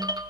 you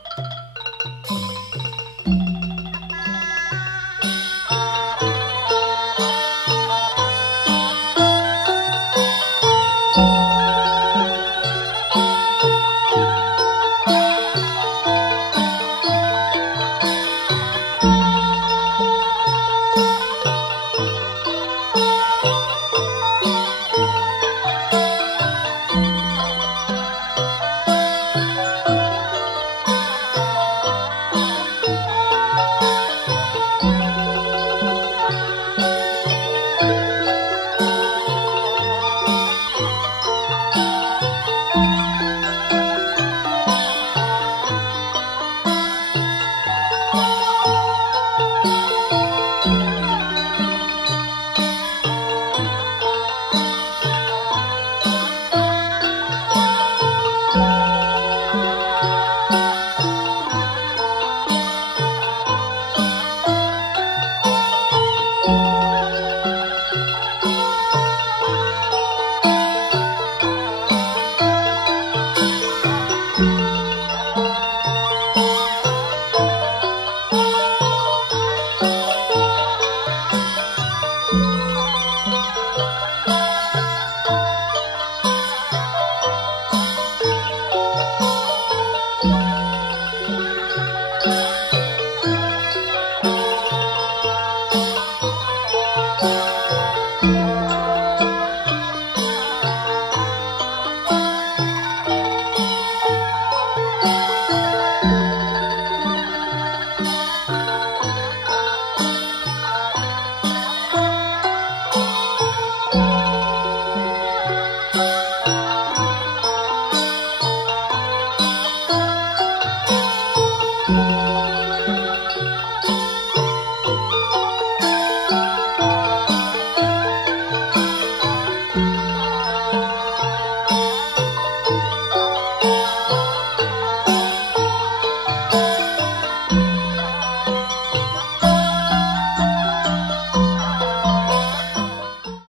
Bye.